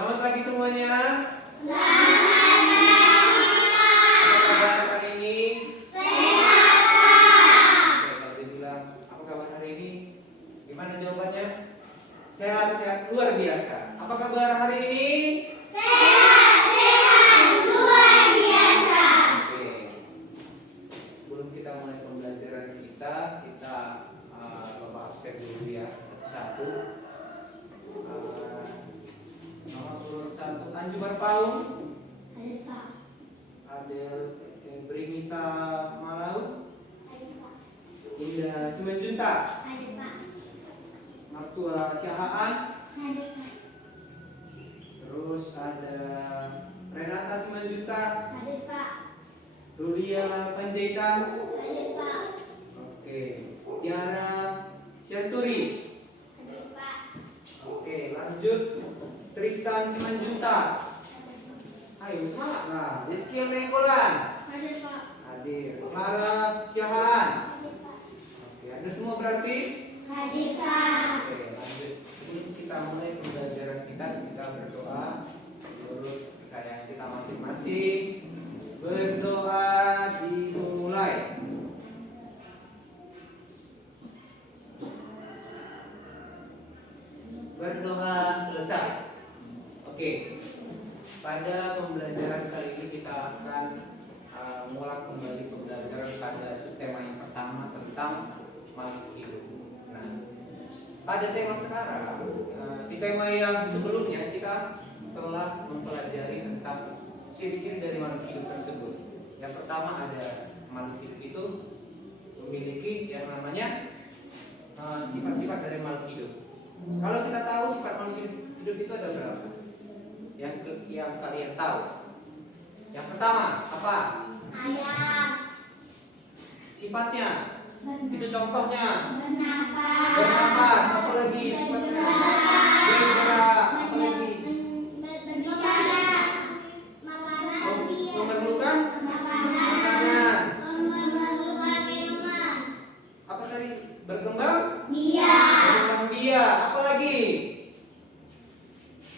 Selamat pagi semuanya. Selamat pagi, Pak. Apa kabar hari ini? Sehat, Pak. Oke, kalau dibilang apa kabar hari ini? Gimana jawabannya? Sehat-sehat luar biasa. Apa kabar hari ini? Sehat luar biasa. Oke. Sebelum kita mulai pembelajaran kita coba absen dulu ya satu-satu. Nomor urut 1 Anjumar Paung. Hadir, Pak. Ada Brimita Malau. Hadir, Pak. Indah Simanjuntak. Hadir, Pak. Martua Syahaan. Hadir, Pak. Terus ada Renata Simanjuntak. Hadir, Pak. Rulia Panjaitan. Hadir, Pak. Oke. Tiara Syanturi. Hadir, Pak. Oke, lanjut Tristan Simanjuntak. Ayo semangat lah. Rizky Nenggolan. Hadir, Pak. Hadir. Clara Syahaan. Hadir, Pak. Oke, ada semua berarti? Hadir, Pak. Oke, lanjut. Sebelum kita mulai pembelajaran kita berdoa menurut kepercayaan kita masing-masing. Berdoa dimulai. Berdoa selesai. Oke. Pada pembelajaran kali ini kita akan mengulang kembali pembelajaran pada subtema yang pertama tentang makhluk hidup. Nah, pada tema sekarang, di tema yang sebelumnya kita telah mempelajari tentang ciri-ciri dari makhluk hidup tersebut. Yang pertama ada makhluk hidup itu memiliki yang namanya sifat-sifat dari makhluk hidup. Kalau kita tahu sifat makhluk hidup itu ada berapa? Yang kalian tahu. Yang pertama apa? Ayam. Sifatnya. Itu contohnya. Bernafas. Bernafas. Apa lagi sifatnya? Bergerak. Apa lagi? Berbicara. Makanan. Memerlukan Makanan. makanan. Memerlukan minuman. Apa tadi? Berkembang? Biak. Berkembang biak. Apa lagi?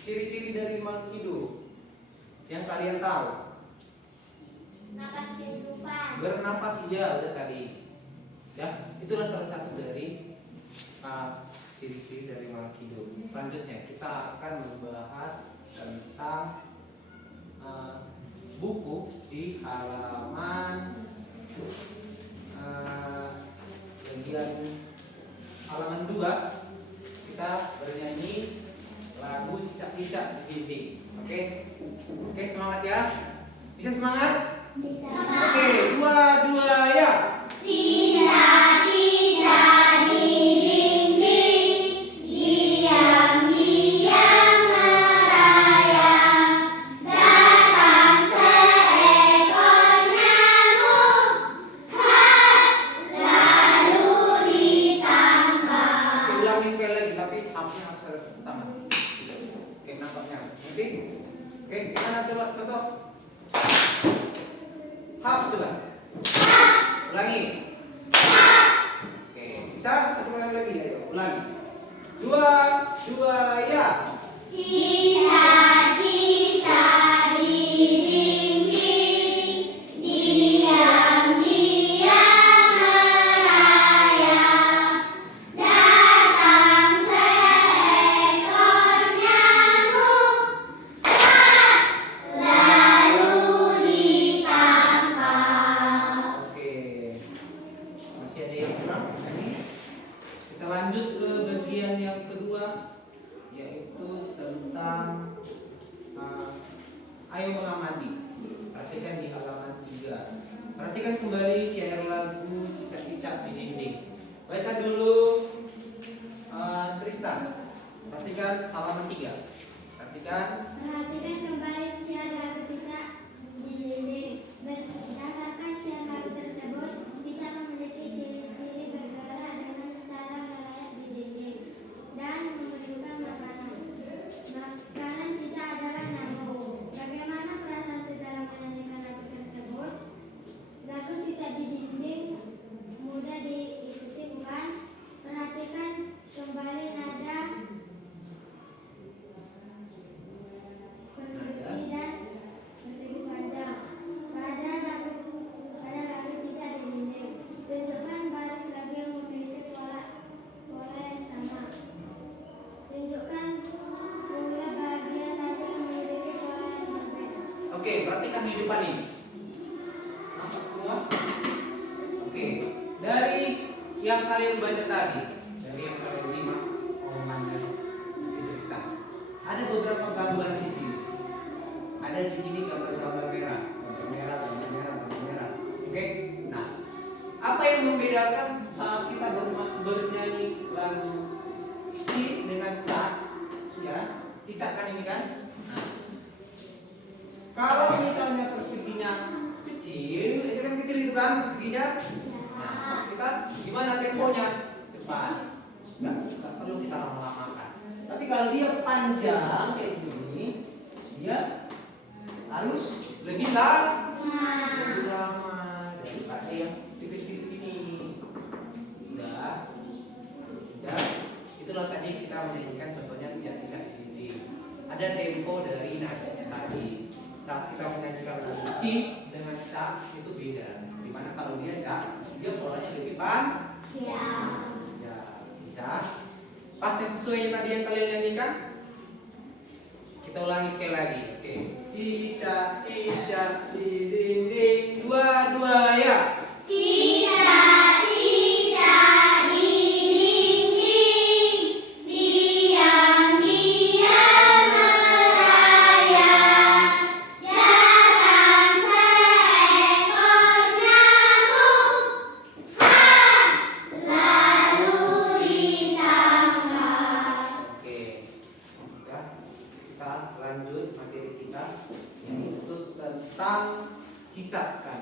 Ciri-ciri dari makhluk hidup yang kalian tahu. Napas kehidupan. Bernafas, ya udah tadi. Ya, itulah salah satu dari ciri-ciri dari makhluk hidup. Selanjutnya kita akan membahas tentang buku di halaman bagian halaman 2. Kita bernyanyi lagu cicak-cicak di dinding. Oke? Oke, semangat ya. Bisa semangat? Bisa. Oke, 2 ya. Cicak-cicak di dinding, diam-diam merayap. Datang seekor nyamuk, lalu ditangkap. Oke, ulangi sekali lagi, tapi hapnya harus ada pertama. Oke, nampaknya. Nanti. Oke, gimana coba contoh? Hap coba. Ulangi. Oke, bisa satu kali lagi, ayo ulangi. 2 ya. Cicak-cicak di dinding, diam-diam merayap. Datang seekor nyamuk, lalu ditangkap. Oke. Masih ada yang kurang? Ini kita lanjut ke bagian yang kedua, yaitu tentang ayo mengamati. Perhatikan di halaman 3. Perhatikan kembali syair lagu cicak-cicak di dinding. Baca dulu Tristan. Perhatikan halaman 3. Perhatikan. Perhatikan kembali siar lagu cicak di dinding. Berdasarkan siar lagu tersebut, cicak memiliki ciri-ciri bergerak dengan cara merayap di dinding dan membutuhkan makanan. Makanan cicak adalah nyamuk. Bagaimana perasaan setelah menyanyikan lagu tersebut? Lagu cicak di dinding mudah diikuti, bukan? Perhatikan kembali nada Oke, perhatikan di depan ini. Nampak semua? Oke, dari yang kalian baca tadi, dari yang kalian simak omongannya si Tristan, ada beberapa gambar di sini. Ada di sini gambar-gambar merah, gambar merah, gambar merah, gambar merah. Oke, nah, apa yang membedakan saat kita bernyanyi lagu C dengan ca, ya, cicakan ini kan? Nah, kalau misalnya perseginya kecil, ini kan kecil itu kan perseginya. Nah, kita gimana temponya? Cepat. Nggak perlu kita lama-lamakan. Tapi kalau dia panjang kayak gini, dia harus lebih lama daripada yang tipis-tipis ini. Udah. Itulah tadi kita menyanyikan contohnya tidak ini. Ada tempo dari nadanya tadi. Saat kita menyanyikan lagu C dengan ca itu beda. Dimana kalau dia ca, dia polanya lebih panjang. Ya, bisa. Pas yang sesuai tadi yang kalian nyanyikan. Kita ulangi sekali lagi. Oke. Cicak, cicak di dinding, dua, ya. Cicak, cicak di dinding, diam-diam merayap. Datang seekor nyamuk, lalu ditangkap. Oke. Ya, kita lanjut materi kita yaitu tentang cicak kan.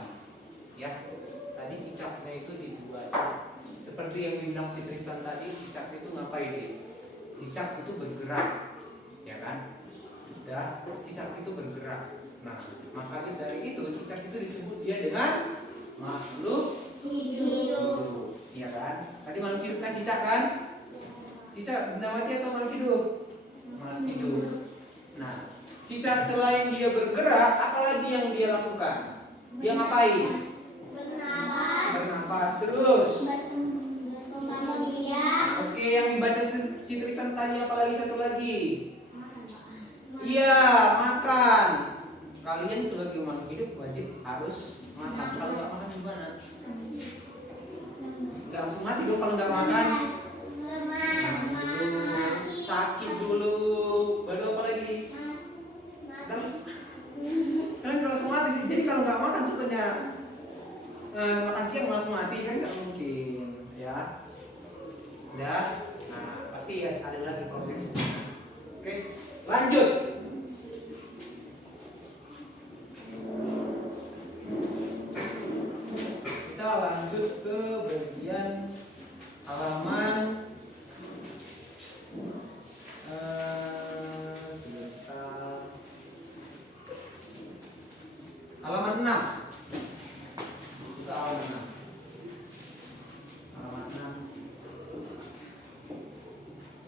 Ya. Tadi cicaknya itu dibuat seperti yang dibilang si Tristan tadi, cicak itu ngapain dia? Cicak itu bergerak, ya kan? Dan cicak itu bergerak. Nah, makanya dari itu cicak itu disebut dia dengan makhluk hidup, ya kan? Tadi makhluk hidup kan cicak kan? Cicak benda mati atau makhluk hidup? Makhluk hidup. Nah, cicak selain dia bergerak, apalagi yang dia lakukan? Dia ngapain? Bernapas terus. Oke, yang dibaca si Tristan tanya apalagi satu lagi? Iya, makan. Kalian sebagai makhluk hidup wajib harus makan. Kalau nggak makan gimana? Nggak langsung mati dong kalau nggak makan. Sakit dulu. Baru apa lagi? Kalian langsung mati sih. Jadi kalau nggak makan contohnya makan siang langsung mati kan nggak mungkin, ya. Nah, pasti ya, ada lagi proses. Oke, lanjut. Kita lanjut ke bagian halaman sebentar. Halaman 6. Kita halaman 6. Halaman 6.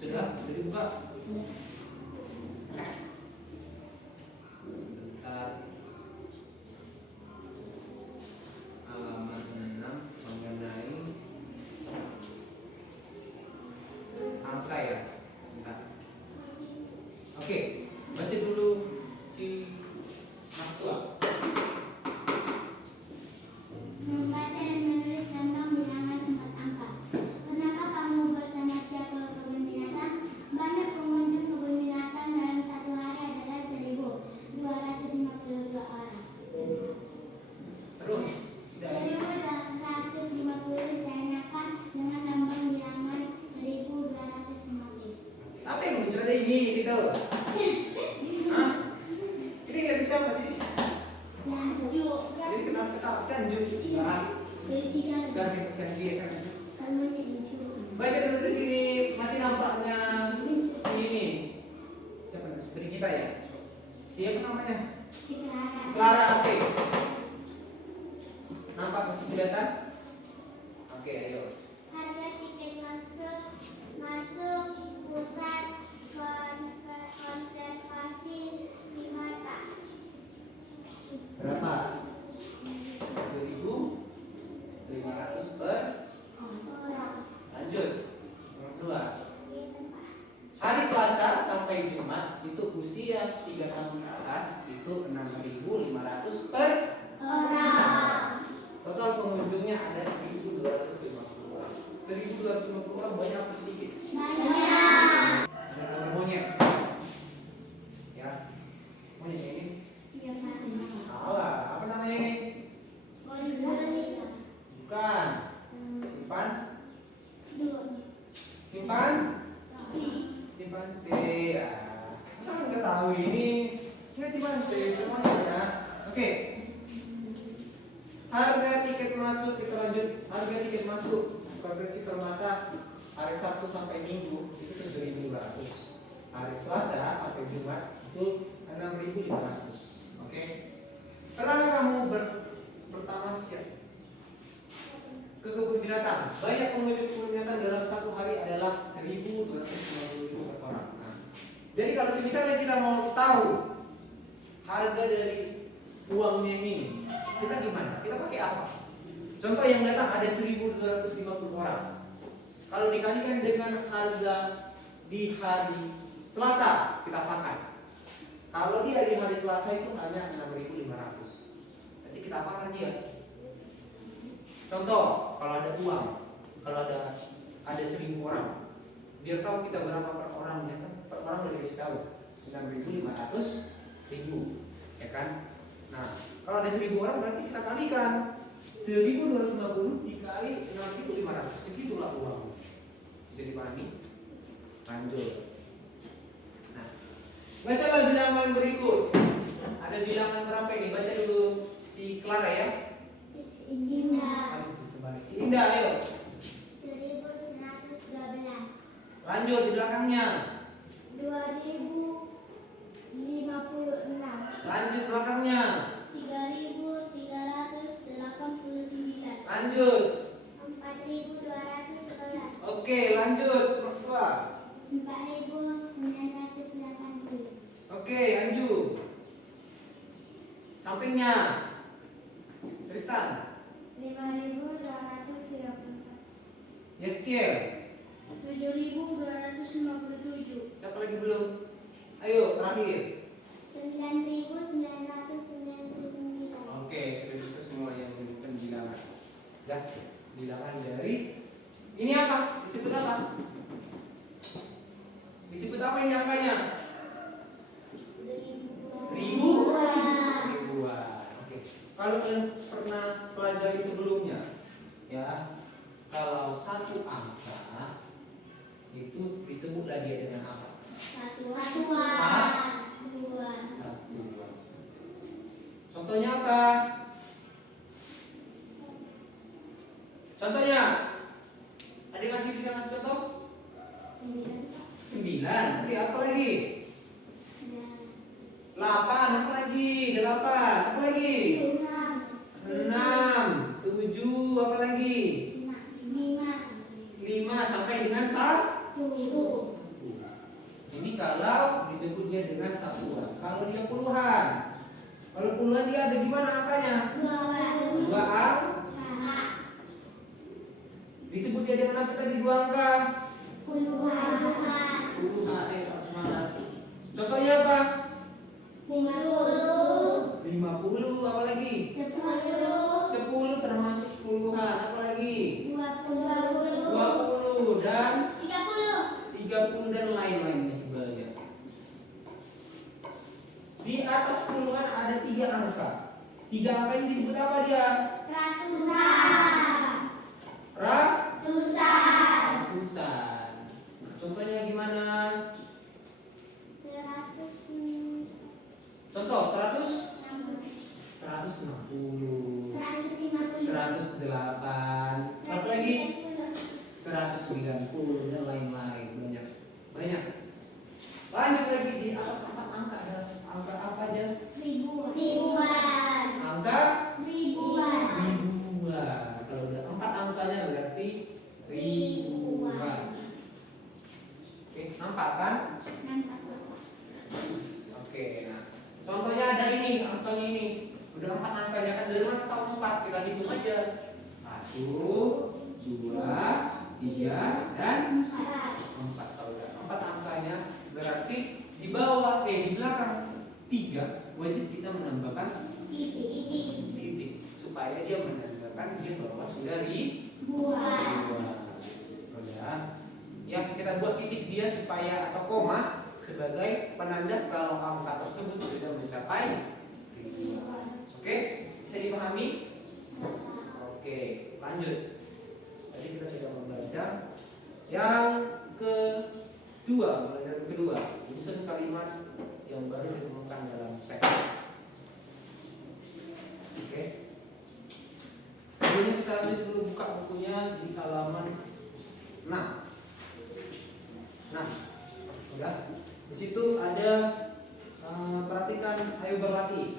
Sudah dibuka? Sebentar. Halaman 6 mengenai angka ya. Bentar. Oke, baca dulu si Mas Tua. Membaca dan menulis lambang bilangan tempat angka. Pernahkah kamu bertanya ke kebun binatang? Banyak pengunjung kebun binatang dalam satu hari adalah 1.252 orang. Terus, dari 1.150 ditanyakan dengan lambang bilangan 1.250. apa yang lucu ada ini gitu? Hah? Ini nggak bisa apa sih? Jadi kenapa ketawa? Sanjung juga. Gak kita sanjung kan? Baca dulu di sini masih nampaknya sini. Siapa istri kita ya? Siapa namanya? Clara. Oke. Nampak masih kelihatan? Oke, ayo. Harga tiket masuk pusat konservasi primata. Berapa? 7.500 per Orang. lanjut. Nomor 2. Hari Selasa sampai Jumat selamat itu usia 3 tahun ke atas itu 6.500 per orang. total pengunjungnya ada 1.250 orang. 1.250 orang banyak apa sedikit? Banyak. Ada berapa monyet? Ya, monyet ini Iya, Pak. salah. Apa namanya ini? Gorila. Bukan. Simpan, Dur. simpan, Si. simpan C. Ya. Masa nggak tahu ini? Ini simpan C, semuanya ya. Oke. Harga tiket masuk kita lanjut. Harga tiket masuk konversi permata hari Sabtu sampai Minggu itu 7.500. Hari Selasa sampai Jumat itu 6.500. Oke. Pernah kamu pertama siap ke kebun binatang? Banyak pengunjung kebun binatang dalam satu hari adalah 1.250 per orang. Nah, jadi kalau misalnya kita mau tahu harga dari uangnya ini, kita gimana? Kita pakai apa? Contoh yang datang ada 1.250 orang. Kalau dikalikan dengan harga di hari Selasa, kita pakai. Kalau dia di hari Selasa itu hanya 6.500. Jadi kita pakai dia. Contoh, kalau ada uang, kalau ada 1.000 orang, biar tahu kita berapa per orangnya kan? Per orang udah dikasih tahu 6.500 ribu, ya kan? Nah, kalau ada 1.000 orang berarti kita kalikan 1.250 dikali 6.500, segitulah uang. Bisa dipahami? Lanjut. Nah, bacalah bilangan berikut. Ada bilangan berapa ini? Baca dulu si Clara ya. Indah. Si Indah, ayo. 1.112. Lanjut di belakangnya. 2.056. Lanjut belakangnya. 3.389. Lanjut. 4.211. Oke, lanjut. Kedua. 4.980. Oke, lanjut. Sampingnya. Tristan. 5.231. Yeskiel. 7.257. Siapa lagi belum? Ayo, terakhir. 9.999. Oke, sudah bisa semua yang menyebutkan bilangan. Ya, bilangan dari ini apa? Disebut apa? Disebut apa ini angkanya? Ribuan. Oke. Kalau kalian pernah pelajari sebelumnya, ya, kalau satu angka itu disebutlah dia dengan apa? Satuan. Satuan. Contohnya apa? Contohnya, ada yang bisa ngasih contoh? 9. Oke, apa lagi? 8. Apa lagi? 8. Apa lagi? 6. 7. Apa lagi? 5 sampai dengan 1. Ini kalau disebutnya dengan satuan. Kalau dia puluhan. Kalau puluhan dia ada gimana angkanya? 2 angka. Disebut dia dengan apa tadi 2 angka? Puluhan. Semangat. Contohnya apa? 50. Apa lagi? 10 termasuk puluhan. Apa lagi? 20 dan 30 dan lain-lainnya sebagainya. Di atas puluhan ada 3 angka. 3 angka ini disebut apa dia? Ratusan. Contohnya gimana? Contoh 100, 160, 108, apa lagi? 190 dan lain-lain, banyak. Lanjut lagi di atas 4 angka ada angka apa aja? Angka ribuan. Kalau udah 4 angkanya berarti ribuan. Oke, nampak kan? Oke, nah contohnya ada ini, angkanya ini udah 4 angkanya kan dari mana tahu 4? Kita hitung aja 1, 2, 3 dan 4. Kalau udah 4 angkanya berarti di bawah di belakang 3 wajib kita menambahkan titik supaya dia menandakan dia bahwa sudah dibuat. Ya. Yang kita buat titik dia supaya atau koma sebagai penanda kalau angka tersebut sudah mencapai ribuan. Oke, bisa dipahami? Oke, lanjut. Tadi kita sudah membaca yang kedua, pelajaran kedua, menyusun kalimat yang baru ditemukan dalam teks. Oke. Sebelumnya kita lanjut dulu, buka bukunya di halaman 6. Nah, udah. Di situ ada perhatikan, ayo berlatih.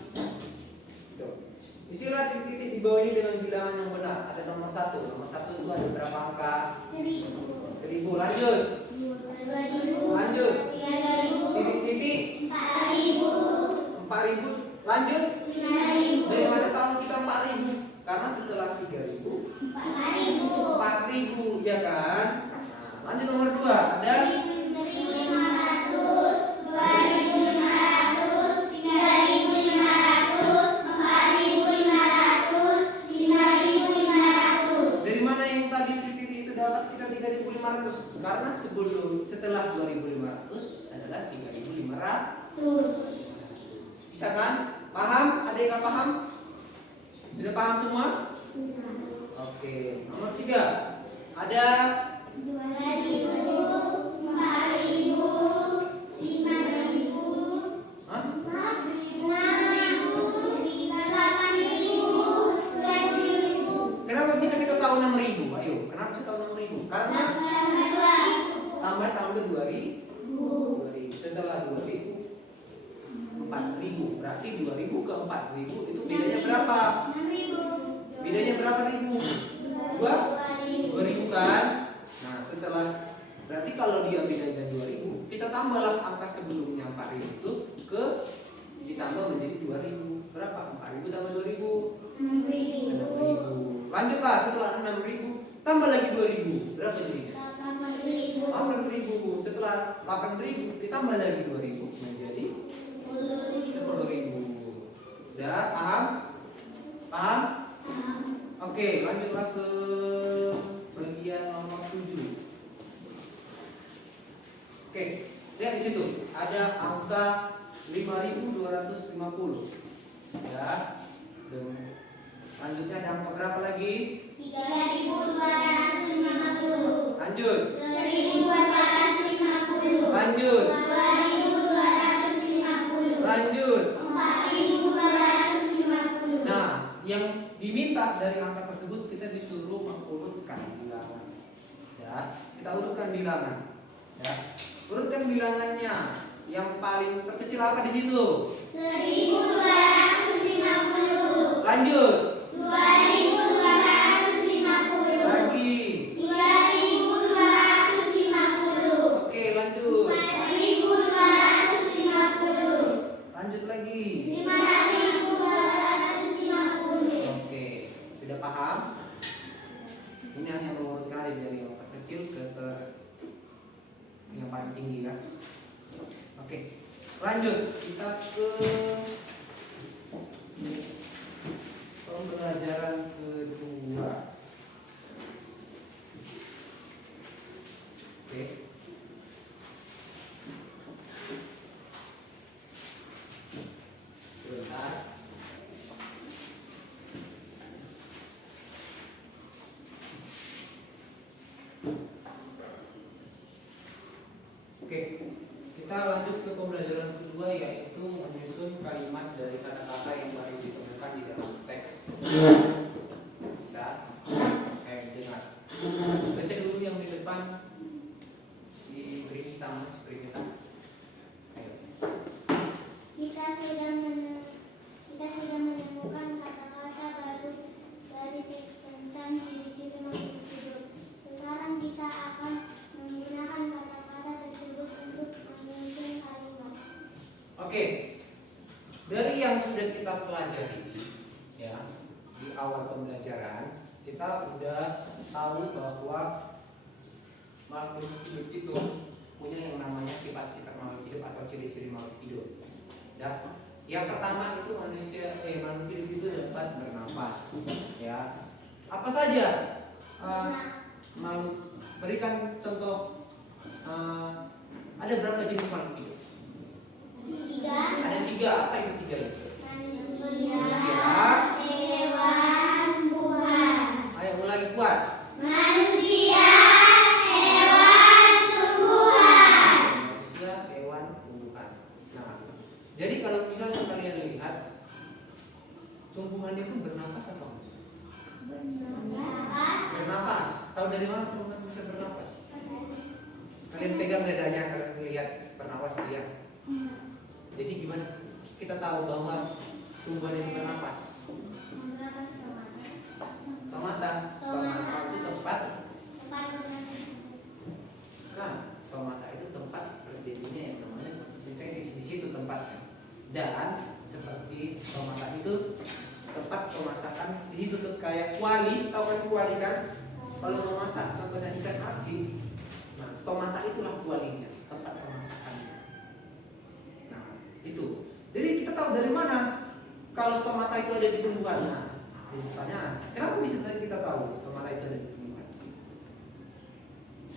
Isilah titik-titik di bawah ini dengan bilangan yang benar. Ada nomor 1. Nomor 1 itu ada berapa angka? 1000. Lanjut. 2000. Lanjut. 3000. Titik-titik. 4000. 4000. Lanjut. 5000. Dari mana tahu kita 4000? Karena setelah 3000 4000, ya kan? Nah, lanjut nomor 2. Ada 1500, 2500, 3500, 4500, 5500. Dari mana yang tadi titik itu dapat kita 3500? Karena setelah 2500 adalah 3500. Bisa kan? Paham? Ada yang nggak paham? Sudah paham semua? Oke. Nomor 3. Ada 2000, 4000, 5000, 6000, 8000, 10.000. Kenapa bisa kita tahu 6000? Ayo, kenapa bisa tahu 6000? Karena tambah 2000. Setelah 2000 4000, berarti 2000 ke 4000 itu bedanya berapa? 6000. Bedanya berapa ribu? 2000 kan? Nah, setelah berarti kalau dia bedanya 2000, kita tambahlah angka sebelumnya 4000 itu ke ditambah menjadi 2000. Berapa? 4000 tambah 2000? 6000. Lanjutlah, setelah 6000 tambah lagi 2000. Berapa jadinya? 8000. Setelah 8000 ditambah lagi 2000 menjadi 10.000. Udah paham? Paham? Oke, lanjutlah ke bagian nomor 7. Oke, lihat di situ ada angka 5250. Ya. Dan lanjutnya ada angka berapa lagi? 3250. Lanjut. 1450. Lanjut. 2250. Lanjut. 4250. Nah, yang diminta dari angka tersebut kita disuruh mengurutkan bilangan. Ya, kita urutkan bilangan. Ya, urutkan bilangannya. Yang paling terkecil apa di situ? 1250. Lanjut. 2250. Lagi. 3250. Oke, lanjut. 4250. Lanjut lagi. 500. Oke, sudah paham? Ini hanya mengurutkan dari yang terkecil ke yang paling tinggi ya. Oke, lanjut kita ke pembelajaran kedua. Oke. Sebentar. Oke, kita lanjut ke pembelajaran kedua, yaitu menyusun kalimat dari kata-kata yang baru ditemukan di dalam teks. Bisa? Dengar. Baca dulu yang di depan. Si Brita, Mas Brita. Ayo. Kita sudah menemukan kata-kata baru dari teks tentang ciri-ciri makhluk hidup. Sekarang kita akan menggunakan kata-kata tersebut untuk menyusun kalimat. Oke. Dari yang sudah kita pelajari ya di awal pembelajaran, kita udah tahu bahwa makhluk hidup itu punya yang namanya sifat-sifat makhluk hidup atau ciri-ciri makhluk hidup. Ya. Yang pertama itu makhluk hidup itu dapat bernafas. Ya. Apa saja? Berikan contoh. Ada berapa jenis makhluk hidup? Ada 3. Apa itu 3 itu? Manusia, hewan, tumbuhan. Ayo ulangi kuat. Manusia, hewan, tumbuhan. Manusia, hewan, tumbuhan. Nah, jadi kalau misalnya kalian lihat, tumbuhan itu bernafas apa? Bernafas. Tahu dari mana tumbuhan bisa bernafas? Kalian pegang dadanya, kalian lihat bernafas dia. Jadi gimana kita tahu bahwa tumbuhan itu bernafas? Stomata. Stomata itu tempat. Nah, stomata itu tempat terjadinya yang namanya fotosintesis. Di situ tempatnya. Dan seperti stomata itu tempat pemasakan. Di situ tuh kayak kuali, tahu kan kuali kan? Kalau memasak contohnya ikan asin, nah stomata itulah kualinya, tempat pemasakannya. Nah itu. Jadi kita tahu dari mana kalau stomata itu ada di tumbuhan. Nah, pertanyaan, kenapa bisa kita tahu stomata itu ada di tumbuhan?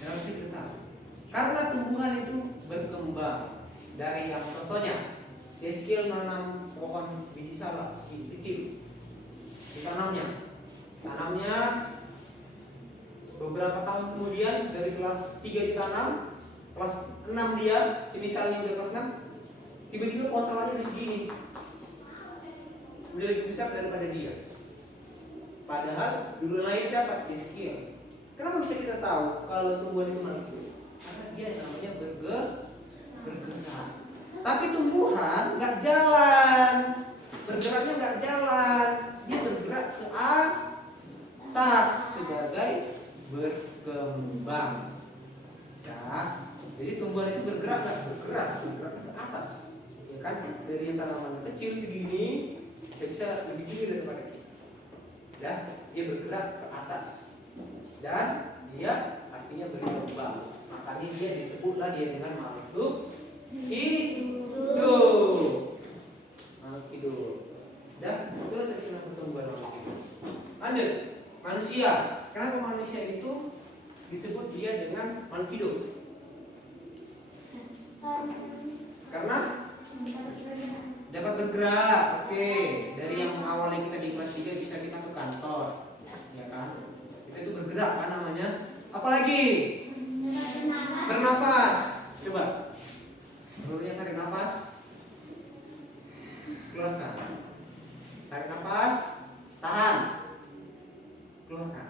Kenapa kita tahu? Karena tumbuhan itu berkembang dari yang contohnya, si skill nanam pohon biji salak kecil, ditanamnya, beberapa tahun kemudian dari kelas 3 ditanam, kelas 6 dia, misalnya udah kelas 6, tiba-tiba pohon salaknya udah segini, udah lebih besar daripada dia. Padahal dulu lain siapa? Skill. Kenapa bisa kita tahu kalau tumbuhan itu makhluk hidup? Karena dia namanya bergerak. Tapi tumbuhan nggak jalan, bergeraknya nggak jalan, dia bergerak ke atas sebagai berkembang. Jadi tumbuhan itu bergerak ke atas, ya kan? Dari yang tanaman kecil segini bisa lebih tinggi daripada kita. Ya, dia bergerak ke atas dan dia pastinya berkembang. Makanya dia disebutlah dia dengan makhluk hidup. Makhluk hidup. Dan itulah tadi nama pertumbuhan makhluk hidup. Lanjut, manusia. Kenapa manusia itu disebut dia dengan makhluk hidup? Karena dapat bergerak. Oke, dari yang awalnya kita di kelas 3 bisa kita ke kantor, ya kan? Kita itu bergerak kan namanya. Apalagi bernafas. Coba. Dulunya tarik nafas, keluarkan. Tarik nafas, tahan, keluarkan.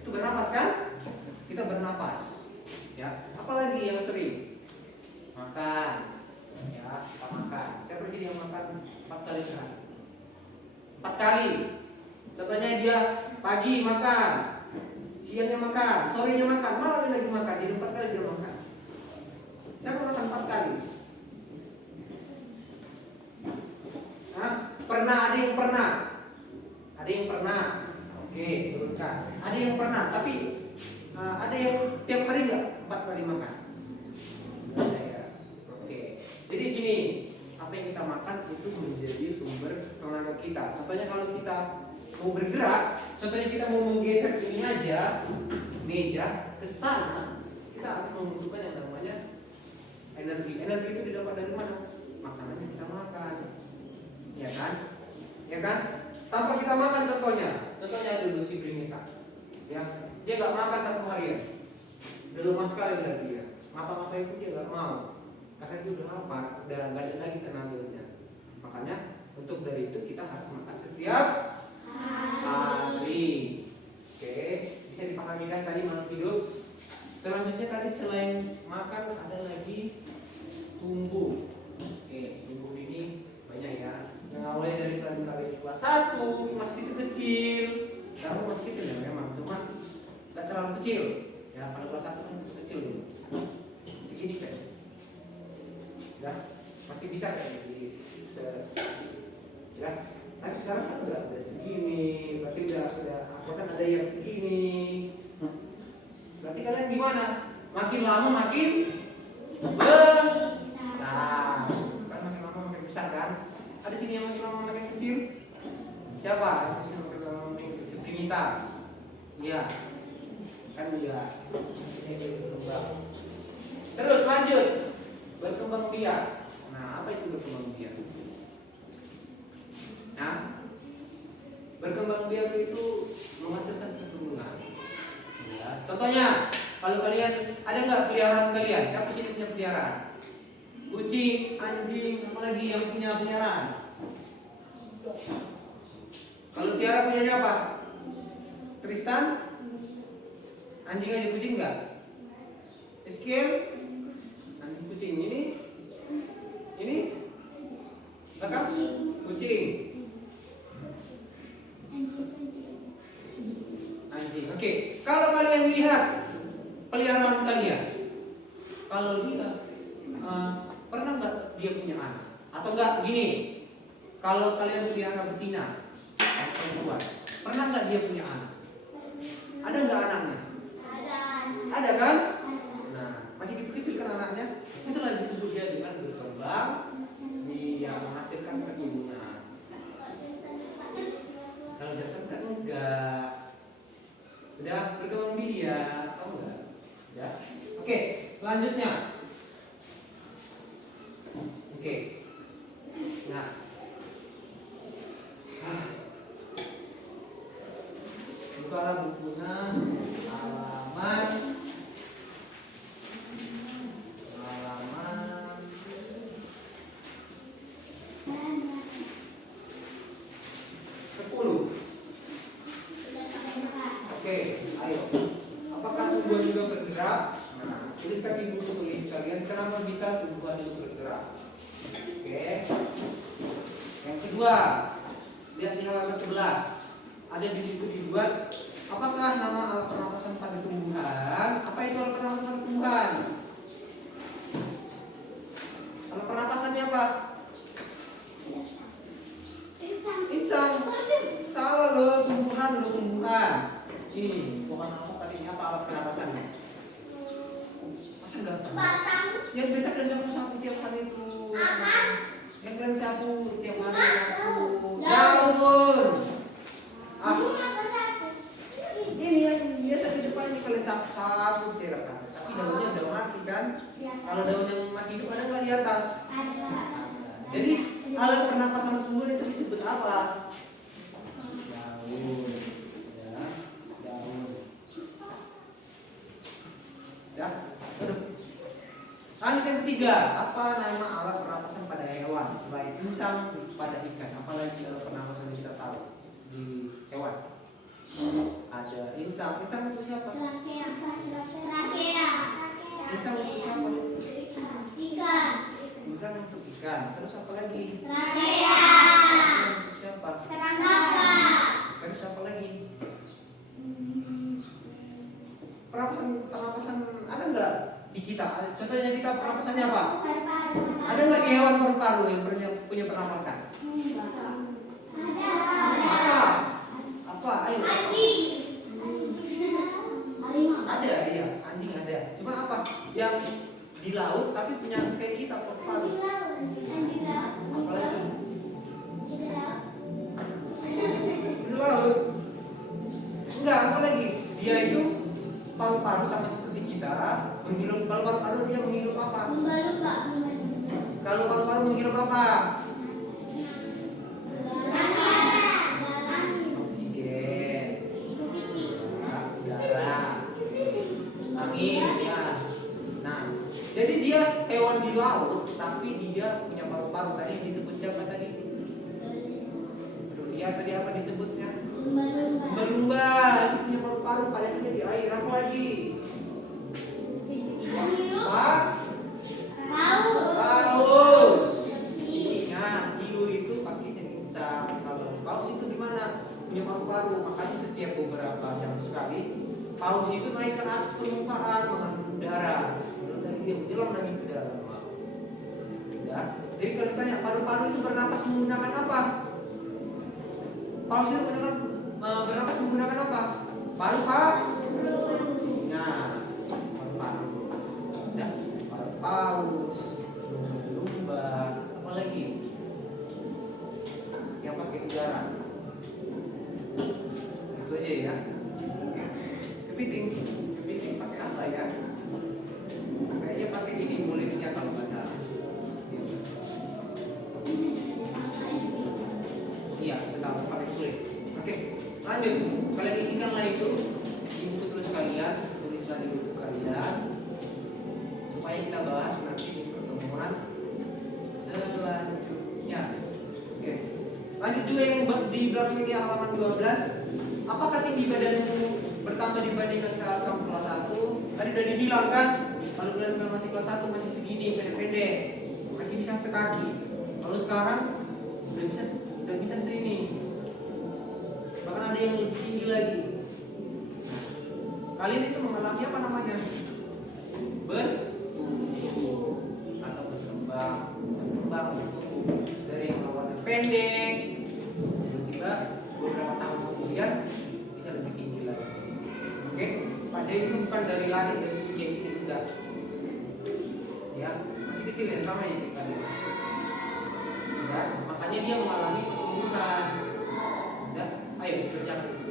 Itu bernafas kan? Kita bernafas. Ya. Apalagi yang sering makan. Ya, kita makan. Siapa sih yang makan 4 kali sehari? 4 kali. Contohnya dia pagi makan, siangnya makan, sorenya makan, malam lagi makan. Jadi 4 kali dia makan. Siapa makan 4 kali? Hah? Pernah, ada yang pernah. Ada yang pernah. Oke, turunkan. Ada yang pernah, tapi ada yang tiap hari enggak 4 kali makan? Jadi gini, apa yang kita makan itu menjadi sumber tenaga kita. Contohnya kalau kita mau bergerak, contohnya kita mau menggeser ini aja, meja ke sana, kita harus membutuhkan yang namanya energi. Energi itu didapat dari mana? Makanannya kita makan, ya kan? Ya kan? Tanpa kita makan contohnya dulu si Brimita, ya, dia nggak makan 1 harian, udah lemas sekali dari dia. Ngapa-ngapa itu dia nggak mau. Karena dia udah lapar, udah nggak ada lagi tenaganya. Makanya untuk dari itu kita harus makan setiap hari. Oke, bisa dipahami kan tadi makhluk hidup. Selanjutnya tadi selain makan ada lagi tumbuh. Oke, tumbuh ini banyak ya. Yang awalnya dari kelas 1 masih kecil. Kamu masih kecil ya memang, cuma nggak terlalu kecil. Ya kalau kelas 1 kan kecil dulu. Segini kan. Ya, masih bisa kayak di ya. Tapi sekarang kan udah segini, berarti udah bahkan ada yang segini. Berarti kalian gimana? Makin lama makin besar. Kan makin lama makin besar kan? Ada sini yang makin lama makin kecil? Siapa? Ada sini makin lama makin kecil? Si Primita. Iya. Kan dia ini berkembang. Terus lanjut. Berkembang biak. Nah, apa itu berkembang biak? Nah, berkembang biak itu menghasilkan keturunan. Ya. Contohnya, kalau kalian ada nggak peliharaan kalian? Siapa sini punya peliharaan? Kucing, anjing, apa lagi yang punya peliharaan? Kalau Tiara punya siapa? Tristan? Anjing aja, kucing nggak? Eskel? Anjing, kucing ini? Belakang? Kucing. Anjing. Oke. Kalau kalian lihat peliharaan kalian, kalau dia pernah nggak dia punya anak? Atau enggak gini? Kalau kalian pelihara betina perempuan, pernah nggak dia punya anak? Ada nggak anaknya? Ada kan? Nah, masih kecil-kecil kan anaknya? Itulah disebut dia dengan berkembang, dia menghasilkan keturunan. Kalau jantan kan enggak. Udah berkembang biak, tahu enggak? Ya. Oke, selanjutnya. Oke. Nah. Bukalah bukunya halaman 10. Oke, ayo. Apakah tumbuhan juga bergerak? Nah, tuliskan di buku tulis kalian kenapa bisa tumbuhan itu bergerak. Oke. Yang kedua, lihat di halaman 11. Ada di situ dibuat apakah nama alat pernapasan pada tumbuhan? Apa itu alat pernapasan pada tumbuhan? Alat pernapasannya apa? Insang. Salah loh, tumbuhan. Ini bukan apa tadinya apa alat pernapasannya? Masa enggak tahu? Yang biasa kalian sapu tiap hari itu. Yang kalian sapu tiap hari sapu. Daun. Ini yang biasa di depan ini kalian sapu tiap hari. Tapi daunnya udah mati kan? Kalau daun yang masih hidup ada nggak di atas? Jadi alat pernapasan tumbuhan itu disebut apa? Daun. Ya, daun. Ya, aduh. Lanjut yang ketiga, apa nama alat pernapasan pada hewan selain insang pada ikan? Apalagi alat pernapasan yang kita tahu di hewan? Ada insang. Insang itu siapa? Insang itu siapa? Insang untuk ikan. Terus apa lagi? Siapa? Terus apa lagi? Pernapasan ada nggak di kita? Contohnya kita pernapasannya apa? Ada nggak di hewan paru-paru yang punya pernapasan? Apa? Ayo. Ada, iya. Anjing ada. Cuma apa? Yang di laut tapi punya kayak kita paru-paru. Apalagi? Di laut. Enggak, apa lagi? Dia itu paru-paru sama seperti kita menghirup. Kalau paru-paru dia menghirup apa? Kalau paru-paru menghirup apa? Oksigen, udara, angin, ya. Nah, jadi dia hewan di laut tapi dia punya paru-paru. Tadi disebut siapa tadi? Dia tadi apa disebutnya? Lumba-lumba. Itu punya paru-paru, padahal dia di air. Apa lagi? Paus. Ingat, hiu itu pakainya insang. Kalau paus itu gimana? Punya paru-paru. Makanya setiap beberapa jam sekali paus itu naik ke atas permukaan mengandung udara. Dia menangin udara. Ya. Jadi kalau ditanya paru-paru itu bernapas menggunakan apa? Paus itu bernapas menggunakan apa? Paru-paru. Nah, paru-paru. Ya, paru-paru. Lanjut, kalian isikanlah itu di buku tulis kalian, tulislah di buku kalian supaya kita bahas nanti di pertemuan selanjutnya. Oke. Lanjut juga yang di belakang ini halaman 12. Apakah tinggi badanmu bertambah dibandingkan saat kamu kelas 1? Tadi udah dibilang kan, kalau kalian masih kelas 1 masih segini, pendek-pendek, masih bisa sekaki. Kalau sekarang udah bisa segini. Bahkan ada yang lebih tinggi lagi. Kalian itu mengalami apa namanya? Bertumbuh atau berkembang bertumbuh dari yang awalnya pendek, tiba-tiba beberapa tahun kemudian bisa lebih tinggi lagi. Oke, Pak Jai itu bukan dari lahir dari kayak gini enggak. Ya, masih kecil ya sama ya kita. Ya, makanya dia mengalami pertumbuhan. Ya, ayo kerjakan itu.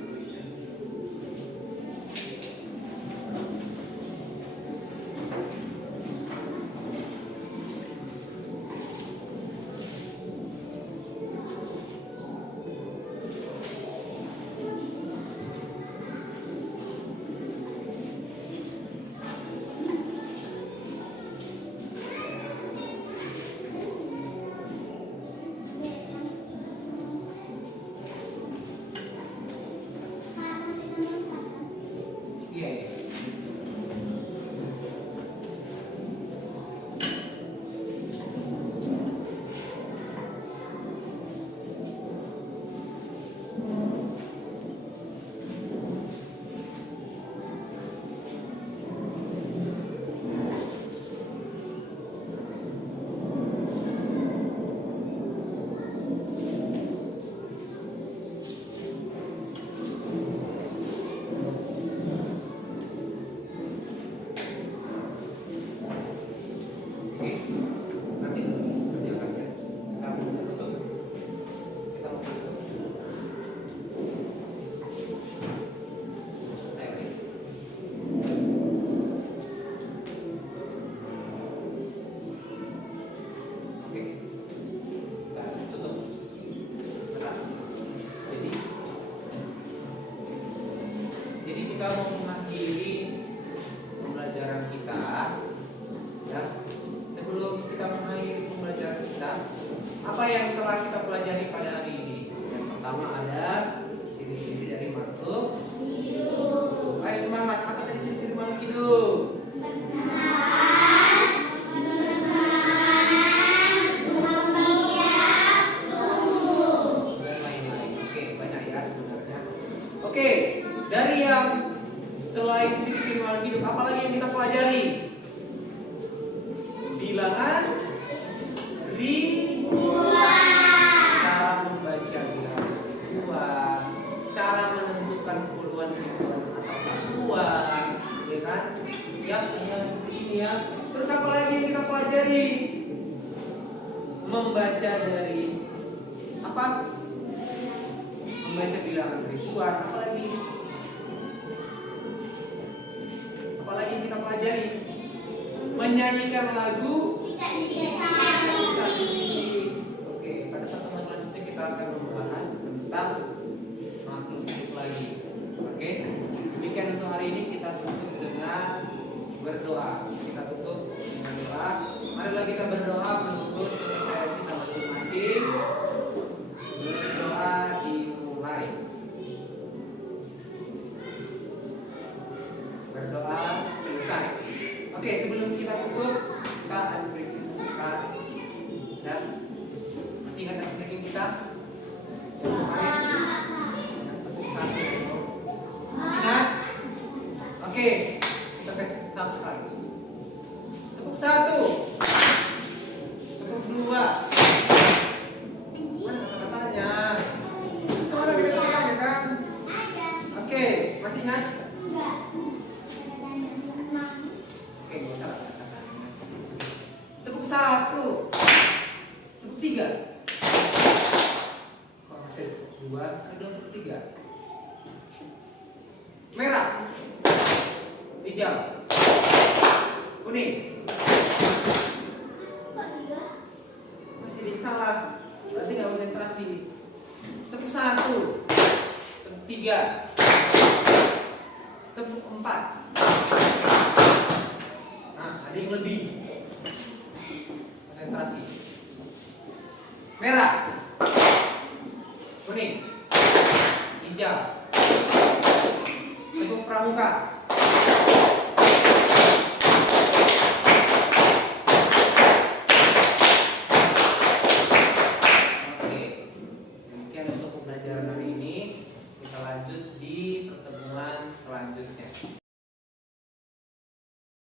Iya, iya. Oke, nanti kerjakan ya. Kita mau tutup. Kita mau tutup. Selesai lagi. Oke, kita tutup. Berat. Jadi kita mau mengakhiri pembelajaran kita. Ya, sebelum kita mengakhiri pembelajaran kita, apa yang telah kita pelajari pada hari ini? Yang pertama ada ciri-ciri dari makhluk hidup. Ayo semangat, apa tadi ciri-ciri makhluk hidup? Dan lain-lain. Oke, banyak ya sebenarnya. Oke, dari yang selain ciri-ciri makhluk hidup, apa lagi yang kita pelajari? Bilangan ribuan, cara membaca bilangan ribuan, cara menentukan puluhan ribuan atau satuan, ya kan? Ya, yang di sini ya. Terus apa lagi yang kita pelajari? Membaca dari apa? Membaca bilangan ribuan, apa lagi? Apa lagi yang kita pelajari? Menyanyikan lagu. Oke, pada pertemuan selanjutnya kita akan membahas tentang makhluk hidup lagi. Oke, demikian untuk hari ini kita tutup dengan berdoa. Kita tutup dengan doa. Marilah kita berdoa menurut kepercayaan kita masing-masing. Berdoa dimulai. Berdoa selesai. Oke, sebelum kita tutup, kita ice breaking sebentar. Dan masih ingat ice breaking kita? Masih ingat? Oke, kita tes satu kali. Tepuk 1, tepuk 2. Mana kata-katanya? Itu ada kata-katanya kan? Oke, masih ingat? Oke, gak usah kata-katanya. Tepuk 1, tepuk 3. Kok masih tepuk 2? Ada tepuk 3. Merah, hijau, kuning. Masih ada yang salah. Berarti gak konsentrasi. Tepuk 1, Tepuk 3. Tepuk 4. Nah, ada yang lebih. Konsentrasi. Merah.